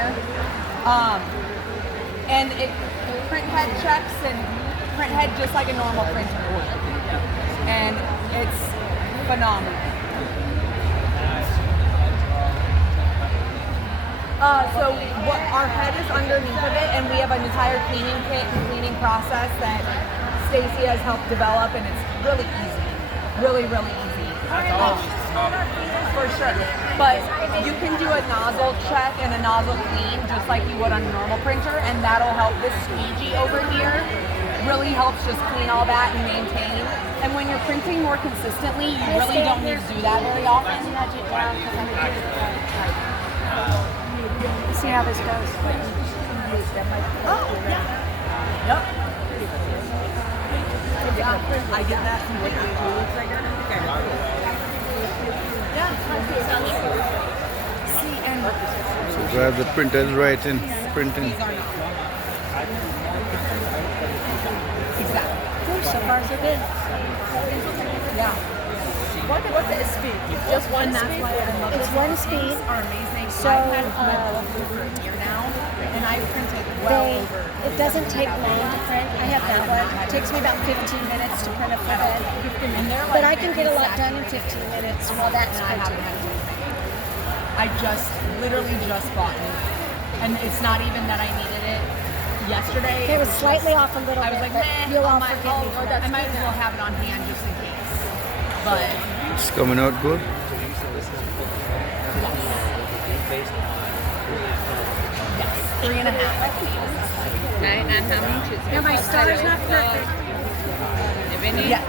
here. And it print head checks and print head just like a normal printer would. And it's phenomenal. So what our head is underneath of it, and we have an entire cleaning kit and cleaning process that Stacy has helped develop, and it's really easy, really easy. For sure. But you can do a nozzle check and a nozzle clean just like you would on a normal printer, and that'll help. This squeegee over here really helps just clean all that and maintain. And when you're printing more consistently, you really don't need to do that very often. See how this goes. Oh, yeah. Yep. I get that from what you See, and So grab the printers right in printing. these are not. Exactly. So far, so good. Yeah. What's the speed? Just one speed? It's one speed. These are amazing. So, I've had my Bella Blue for a year now, and I've printed well over. It doesn't take long to print. I have that one. It takes me about 15 minutes to print a full head. And they're But like I can get a lot done in 15 minutes while that's and I haven't printing. had to do anything. I literally just bought it. And it's not even that I needed it yesterday. It was slightly off a little I was bit, like, but nah, you'll all forgive me for that. I might as well have it on hand just in case. But It's coming out good. yes, 3.5. Nej, nej, همون چیز. No, my star's not perfect. ببینید. Yes.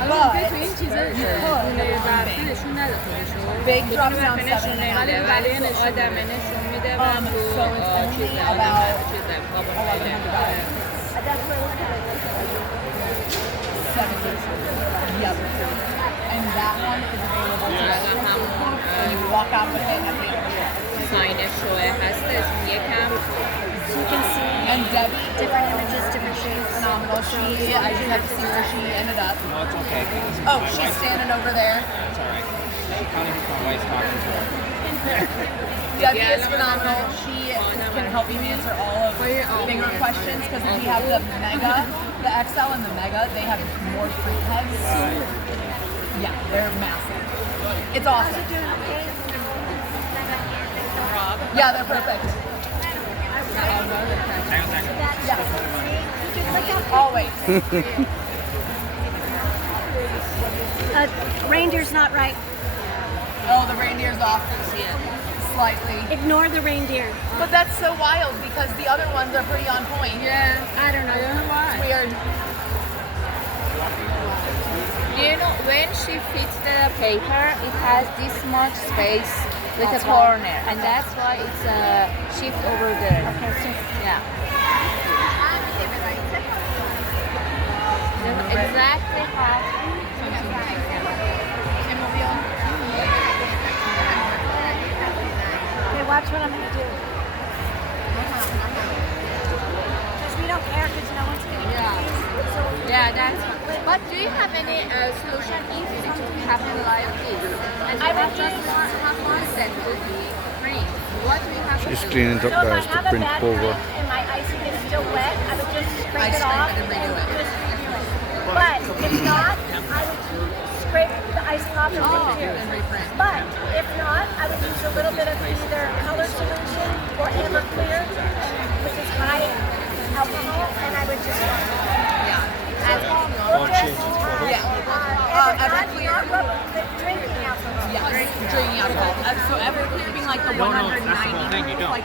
الان But تو این چیزا you could برفی نشون نده خودشو. Big بتونه drops down برفی نشون 7.5. نمیده ولی آدم نشون میده و تو so it's only چیز about چیز قابل Yep. And that one is available الان همون and you walk out with it at the end. ساین شوه هستش یکم So you can see And Debbie, different images, different shapes. phenomenal. I just have to see where she ended up. No, it's okay. 'cause Oh, my she's wife- standing over there. It's all right. She kind of hears my wife's talking to her. Debbie is phenomenal. She can help you answer all of bigger questions because we have the Mega, the XL and the Mega. They have more print heads. Yeah, they're massive. It's awesome. Yeah, they're perfect. Yeah. Always. Reindeer's not right. Oh, the reindeer's off slightly. Ignore the reindeer. But that's so wild because the other ones are pretty on point. Yeah, I don't know. It's weird. you know when she fits the paper it has this much space with That's a corner and that's why it's shift over there. Okay, so Yeah. Exactly half. okay, watch what I'm going to do. Because we don't care because no one's going to Yeah, that's. But do you have any solution if it happen like this? And I would just have one set to be free. What do you have to She's do? cleaning up So if I guys to have a print bad over. print and my icing is still wet, I would just scrape it scrape off it and redo it. just redo it. But if not, I would scrape the icing off and redo. And reprint. But if not, I would use a little bit of either color solution or Amber Clear, which is high alcohol, and I would just Yeah. or just Yeah. Everclear, not drinking alcohol. Yeah. Drinking alcohol. So Everclear being like the 190 thing, you don't. like